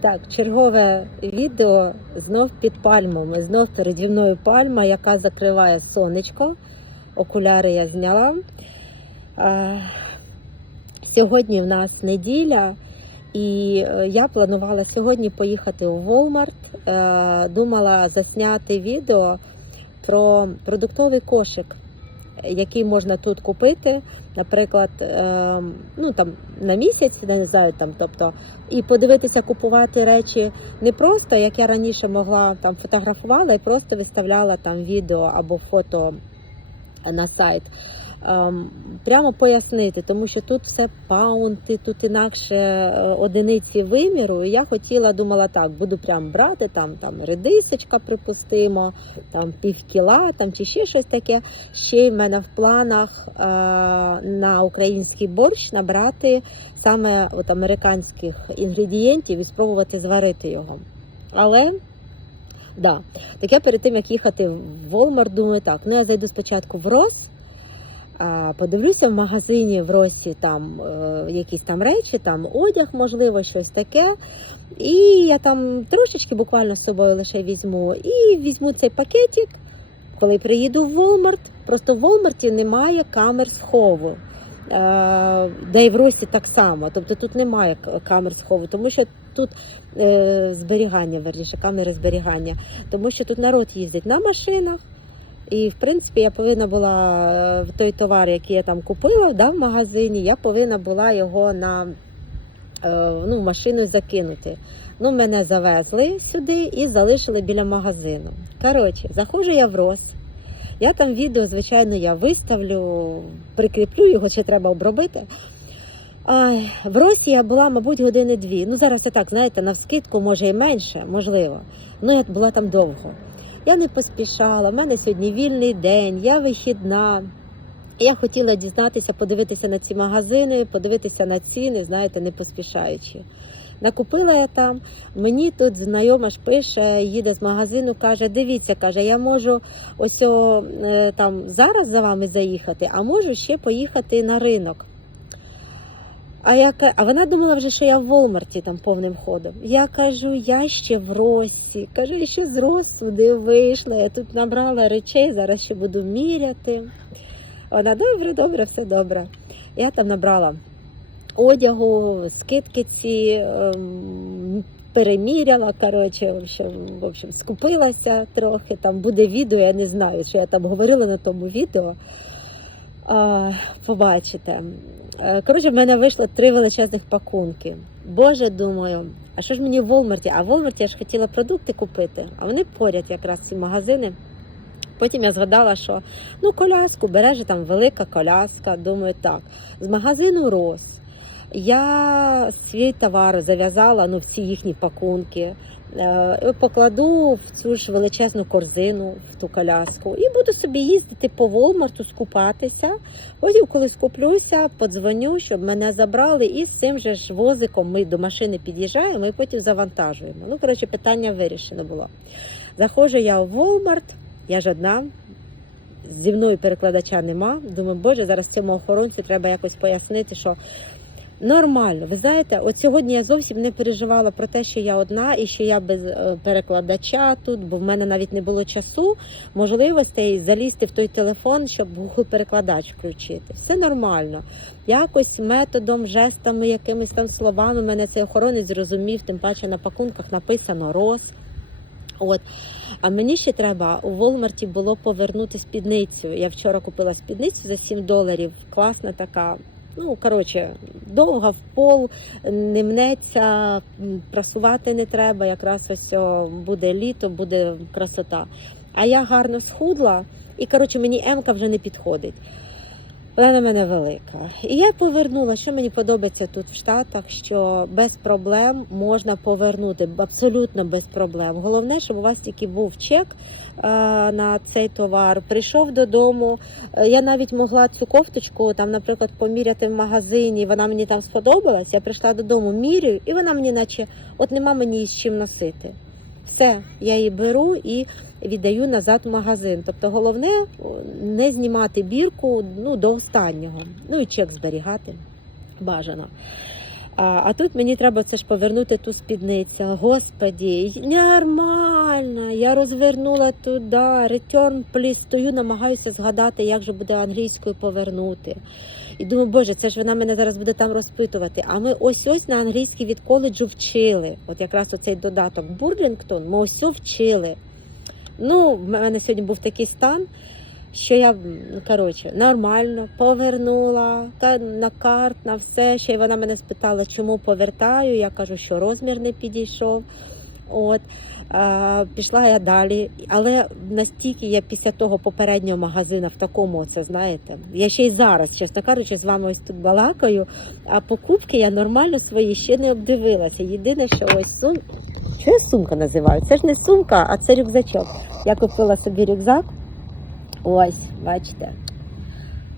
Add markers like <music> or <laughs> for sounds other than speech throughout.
Так, чергове відео знов під пальмами. Знов переді мною пальма, яка закриває сонечко. Окуляри я зняла. А, сьогодні в нас неділя, і е, я планувала сьогодні поїхати у Walmart. Е, Думала засняти відео про продуктовий кошик, який можна тут купити. Наприклад, е, ну там на місяць, не знаю, там, тобто, і подивитися, купувати речі не просто, як я раніше могла там фотографувала і просто виставляла там відео або фото на сайт. Ем, Прямо пояснити, тому що тут все паунти, тут інакше е, одиниці виміру. І я хотіла, думала, так, буду прям брати там, там редисочка, припустимо, там пів кіла, там чи ще щось таке. Ще й в мене в планах е, на український борщ набрати саме от американських інгредієнтів і спробувати зварити його. Але да, так я перед тим як їхати в Walmart, думаю, так, ну я зайду спочатку в Рос. Подивлюся в магазині в Росі там е, якісь там речі, там одяг, можливо, щось таке. І я там трошечки буквально з собою лише візьму. І візьму цей пакетик, коли приїду в Walmart. Просто в Walmart немає камер схову. Е, Де і в Росі так само. Тобто тут немає камер схову, тому що тут е, зберігання, верніше, камери зберігання, тому що тут народ їздить на машинах. І в принципі я повинна була е, в той товар, який я там купила да, в магазині, я повинна була його на е, ну, машину закинути. Ну, мене завезли сюди і залишили біля магазину. Коротше, заходжу я в Рос. Я там відео, звичайно, я виставлю, прикріплю його, ще треба обробити. А, в Росі я була, мабуть, години дві. Ну, зараз я так, знаєте, навскидку, може і менше, можливо. Ну, я була там довго. Я не поспішала, в мене сьогодні вільний день, я вихідна. Я хотіла дізнатися, подивитися на ці магазини, подивитися на ціни, знаєте, не поспішаючи. Накупила я там, мені тут знайома ж пише, їде з магазину, каже: дивіться, каже, я можу ось е, там зараз за вами заїхати, а можу ще поїхати на ринок. А, я, а вона думала вже, що я в Волмарті там повним ходом. Я кажу, я ще в Росі. Кажу, я ще з Росу не вийшла. Я тут набрала речей, зараз ще буду міряти. Вона добре, добре, все добре. Я там набрала одягу, скидки ці, ем, переміряла. Коротше, в общем, в общем, скупилася трохи. Там буде відео, я не знаю, що я там говорила на тому відео. Побачите. Е, Коротше, в мене вийшло три величезних пакунки. Боже, думаю, а що ж мені в Волмарті? А в Волмарті я ж хотіла продукти купити, а вони поряд якраз ці магазини. Потім я згадала, що ну коляску бере же там велика коляска. Думаю, так. З магазину Рос я свій товар зав'язала ну, в ці їхні пакунки. Е, Покладу в цю ж величезну корзину в ту коляску і буду собі їздити по Волмарту, скупатися. Потім, коли скуплюся, подзвоню, щоб мене забрали, і з цим же ж возиком ми до машини під'їжджаємо і потім завантажуємо. Ну, коротше, питання вирішено було. Заходжу я в Walmart, я ж одна, зі мною перекладача нема. Думаю, боже, зараз цьому охоронцю треба якось пояснити, що нормально. Ви знаєте, от сьогодні я зовсім не переживала про те, що я одна і що я без е, перекладача тут, бо в мене навіть не було часу, можливостей залізти в той телефон, щоб Google перекладач включити. Все нормально. Якось методом, жестами, якимись там словами мене цей охоронець зрозумів, тим паче на пакунках написано роз. От. А мені ще треба у Волмарті було повернути спідницю. Я вчора купила спідницю за 7 доларів. Класна така. Ну, коротше, довга в пол, не мнеться, прасувати не треба. Якраз ось буде літо, буде красота. А я гарно схудла, і коротше, мені Емка вже не підходить. Вона на мене велика. І я повернула, що мені подобається тут в Штатах, що без проблем можна повернути, абсолютно без проблем. Головне, щоб у вас тільки був чек на цей товар. Прийшов додому. Е, Я навіть могла цю кофточку, там, наприклад, поміряти в магазині. Вона мені там сподобалась. Я прийшла додому, міряю, і вона мені, наче, от нема мені з чим носити. Все, я її беру і віддаю назад в магазин. Тобто головне не знімати бірку ну, до останнього. Ну і чек зберігати бажано. А, а тут мені треба це ж повернути ту спідницю. Господі, нормально. Я розвернула туди, return please, стою, намагаюся згадати, як же буде англійською повернути. І думаю, боже, це ж вона мене зараз буде там розпитувати. А ми ось ось на англійській від коледжу вчили. От якраз оцей додаток Бурлінгтон, ми ось вчили. Ну, в мене сьогодні був такий стан, що я ну, коротше, нормально повернула та на карт, на все. Ще й вона мене спитала, чому повертаю. Я кажу, що розмір не підійшов. От. Пішла я далі, але настільки я після того попереднього магазину в такому, це знаєте, я ще й зараз, чесно кажучи, з вами ось тут балакаю, а покупки я нормально свої ще не обдивилася. Єдине, що ось сум... Що я сумка називаю? Це ж не сумка, а це рюкзачок. Я купила собі рюкзак. Ось, бачите.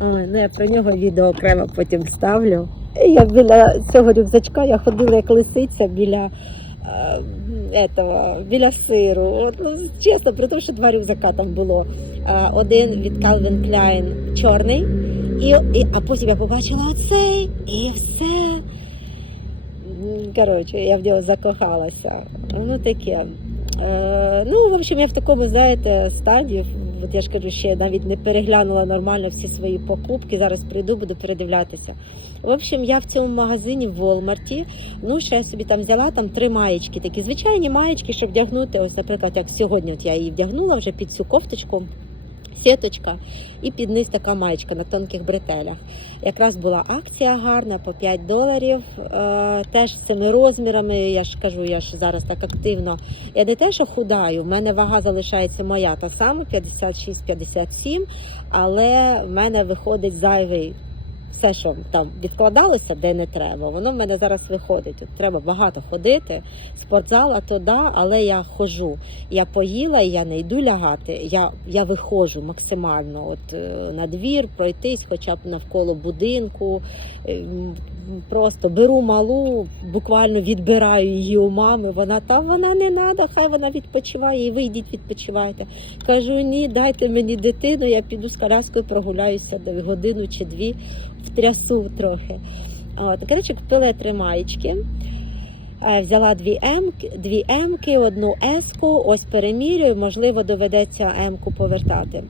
Ой, ну я про нього відео окремо потім ставлю. Я біля цього рюкзачка я ходила як лисиця біля, е, этого, біля сиру. От, ну, чесно, при тому, що два рюкзака там було. Один від Calvin Klein чорний, і, і, а потім я побачила оцей, і все. Коротше, я в нього закохалася. Ну таке. Е, ну, в общем, я в такому, знаєте, стані. От я ж кажу, ще навіть не переглянула нормально всі свої покупки. Зараз прийду, буду передивлятися. В общем, я в цьому магазині в Волмарті. Ну, що я собі там взяла там три маєчки, такі звичайні маєчки, щоб вдягнути. Ось, наприклад, як сьогодні, от я її вдягнула вже під цю кофточку. Сіточка і під низ така маєчка на тонких бретелях. Якраз була акція гарна по 5 доларів. Е, теж з цими розмірами. Я ж кажу, я ж зараз так активно. Я не те, що худаю, в мене вага залишається моя та сама 56-57, але в мене виходить зайвий. Все, що там відкладалося, де не треба, воно в мене зараз виходить. От треба багато ходити. Спортзал, а то да, але я ходжу. Я поїла, я не йду лягати. Я, я виходжу максимально от, е, на двір, пройтись, хоча б навколо будинку. Е, Просто беру малу, буквально відбираю її у мами. Вона та вона не треба, хай вона відпочиває і вийдіть, відпочивайте. Кажу, ні, дайте мені дитину, я піду з коляскою прогуляюся годину чи дві, втрясу трохи. От, коротше, купила три маєчки. Взяла дві М-ки, дві М-ки, одну С-ку, ось перемірюю, можливо, доведеться М-ку повертати.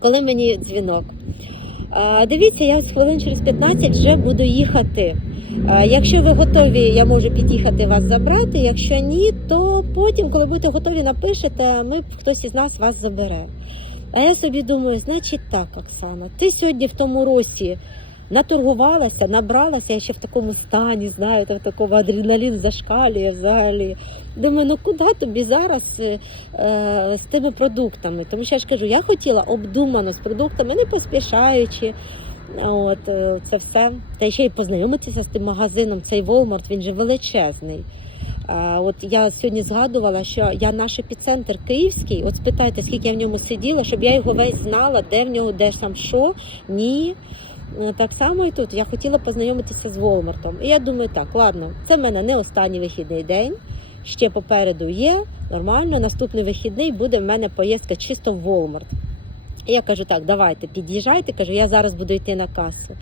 Коли мені дзвінок. Дивіться, я з хвилин через 15 вже буду їхати. Якщо ви готові, я можу під'їхати вас забрати. Якщо ні, то потім, коли будете готові, напишете, ми хтось із нас вас забере. А я собі думаю, значить так, Оксана, ти сьогодні в тому році наторгувалася, набралася, я ще в такому стані, знаєте, в такому адреналін зашкалює взагалі. Думаю, ну куди тобі зараз е, е, з тими продуктами? Тому що я ж кажу, я хотіла обдумано з продуктами, не поспішаючи. От е, це все. Та ще й познайомитися з тим магазином. Цей Walmart, він же величезний. От я сьогодні згадувала, що я наш епіцентр київський. От спитайте, скільки я в ньому сиділа, щоб я його весь знала, де в нього, де ж там що. Ні. Так само і тут. Я хотіла познайомитися з Волмартом. І я думаю, так, ладно, це в мене не останній вихідний день. Ще попереду є. Нормально. Наступний вихідний буде в мене поїздка чисто в Волмарт. І я кажу, так, давайте, під'їжджайте, кажу, я зараз буду йти на касу.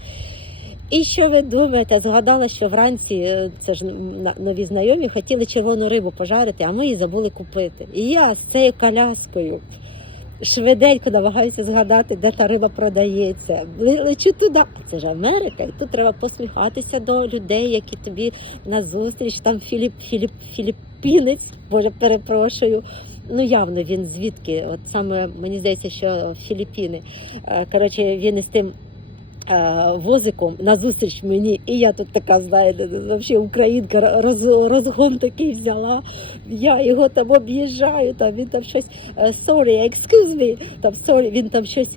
І що ви думаєте? Згадала, що вранці е, це ж нові знайомі хотіли червону рибу пожарити, а ми її забули купити. І я з цією коляскою швиденько намагаюся згадати, де та риба продається. Лечу туди. Це ж Америка, і тут треба посміхатися до людей, які тобі назустріч, там Філіп, Філіп, Філіппінець, боже, перепрошую. Ну, явно він звідки? От саме мені здається, що Філіппіни. Е, Коротше, він із тим е, возиком назустріч мені, і я тут така, знаєте, взагалі українка роз, розгон такий взяла. Я його там об'їжджаю, там він там щось е, sorry, excuse me, там sorry, він там щось.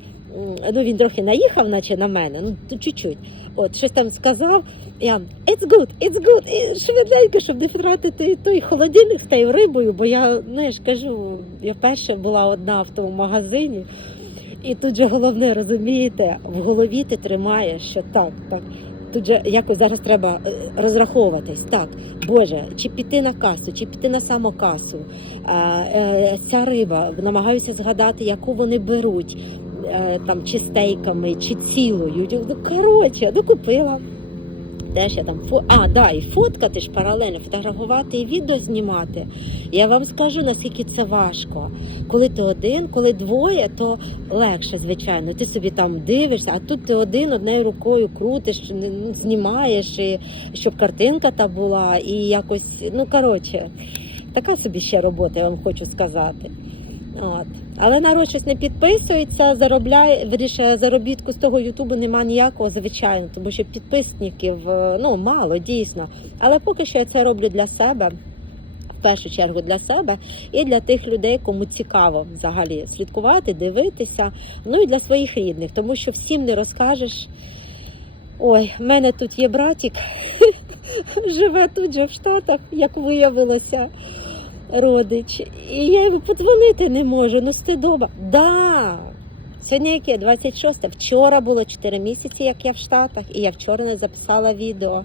Ну, він трохи наїхав, наче на мене, ну чуть-чуть. От щось там сказав. Я it's good, it's good. І швиденько, щоб не втратити той холодильник з тією рибою, бо я, ну я ж кажу, я перша була одна в тому магазині. І тут же головне, розумієте, в голові ти тримаєш, що так, так. Тут же якось зараз треба е, розраховуватись. Так, Боже, чи піти на касу, чи піти на самокасу. Е, е, ця риба, намагаюся згадати, яку вони беруть, там, чи стейками, чи цілою. Ну, коротше, ну купила. Теж я там фо... А, да, і фоткати ж паралельно, фотографувати і відео знімати. Я вам скажу, наскільки це важко. Коли ти один, коли двоє, то легше, звичайно. Ти собі там дивишся, а тут ти один одною рукою крутиш, знімаєш, і, щоб картинка та була, і якось, ну коротше, така собі ще робота, я вам хочу сказати. От. Але народ щось не підписується, заробляє, вирішує заробітку з того Ютубу нема ніякого, звичайно, тому що підписників е, ну, мало дійсно. Але поки що я це роблю для себе, в першу чергу для себе і для тих людей, кому цікаво взагалі слідкувати, дивитися. Ну і для своїх рідних, тому що всім не розкажеш. Ой, в мене тут є братик, <laughs> живе тут же в Штатах, як виявилося родич. І я йому подзвонити не можу. Ну стидоба. Да. Сьогодні яке? 26. Вчора було 4 місяці, як я в Штатах, і я вчора не записала відео.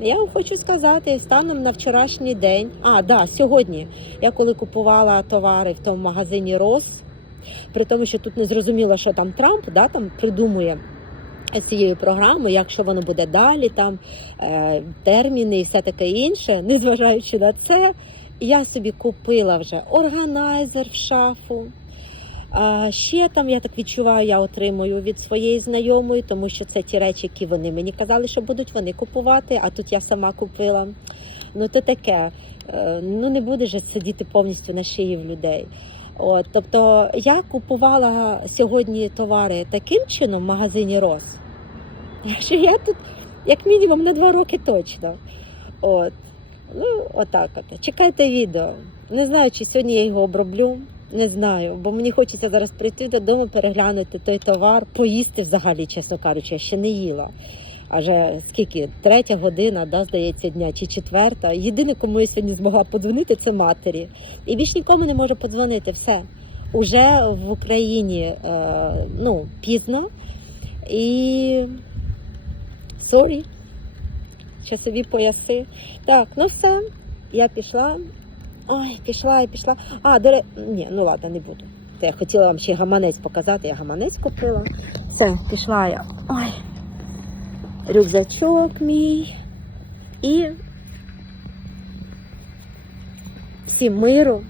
Я вам хочу сказати, станом на вчорашній день, а да, сьогодні, я коли купувала товари в тому магазині Рос, при тому, що тут не зрозуміло, що там Трамп да, там придумує цією програмою, якщо воно буде далі, там е, терміни і все таке інше, <laughs> незважаючи на це, я собі купила вже органайзер в шафу. А ще там, я так відчуваю, я отримую від своєї знайомої, тому що це ті речі, які вони мені казали, що будуть вони купувати, а тут я сама купила. Ну, то таке. Е, Ну, не буде же сидіти повністю на шиї в людей. От, тобто я купувала сьогодні товари таким чином в магазині Рос, <laughs> що я тут як мінімум на два роки точно. От. Ну, отак от. Чекайте відео. Не знаю, чи сьогодні я його оброблю. Не знаю, бо мені хочеться зараз прийти додому, переглянути той товар, поїсти взагалі, чесно кажучи, я ще не їла. Аже скільки? Третя година, да, здається, дня чи четверта. Єдине, кому я сьогодні змогла подзвонити, це матері. І більш нікому не можу подзвонити. Все. Уже в Україні е, ну, пізно. І сорі, часові пояси. Так, ну все, я пішла. Ой, пішла і пішла. А, до речі, ні, ну ладно, не буду. Та я хотіла вам ще гаманець показати, я гаманець купила. Все, пішла я. Ой. Рюкзачок мій. І всім миру,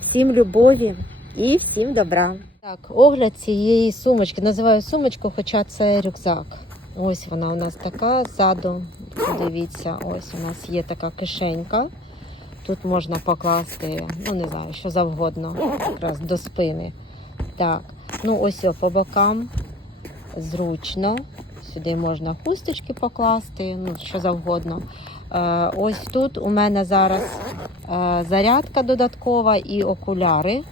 всім любові і всім добра. Так, огляд цієї сумочки. Називаю сумочку, хоча це рюкзак. Ось вона у нас така ззаду. Подивіться, ось у нас є така кишенька. Тут можна покласти, ну не знаю, що завгодно, якраз до спини. Так, ну ось о, по бокам зручно. Сюди можна хусточки покласти, ну що завгодно. Е, ось тут у мене зараз е, зарядка додаткова і окуляри.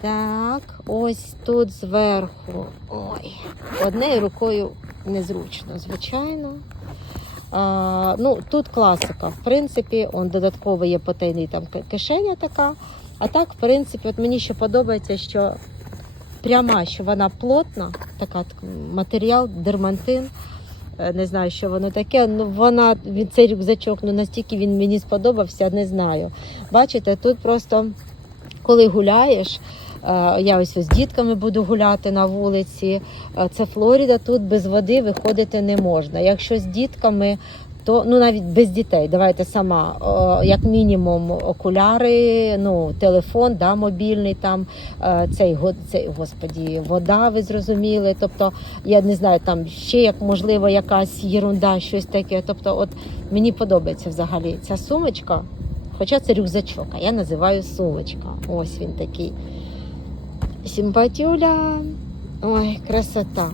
Так, ось тут зверху. Ой, однією рукою незручно, звичайно. А, ну, тут класика. В принципі, он додатково є потайний там кишеня така. А так, в принципі, от мені ще подобається, що пряма, що вона плотна, така матеріал, дермантин. Е, Не знаю, що воно таке. Ну, вона, він, цей рюкзачок, ну настільки він мені сподобався, не знаю. Бачите, тут просто коли гуляєш, я ось з дітками буду гуляти на вулиці. е, Це Флоріда, тут без води виходити не можна. Якщо з дітками, то ну навіть без дітей, давайте сама, як мінімум, окуляри, ну, телефон, да, мобільний там, е, цей, цей господі, вода, ви зрозуміли. Тобто, я не знаю, там ще як можливо якась єрунда, щось таке. Тобто, от мені подобається взагалі ця сумочка. Хоча це рюкзачок, а я називаю сумочка. Ось він такий. Симпатюля. Ой, красота.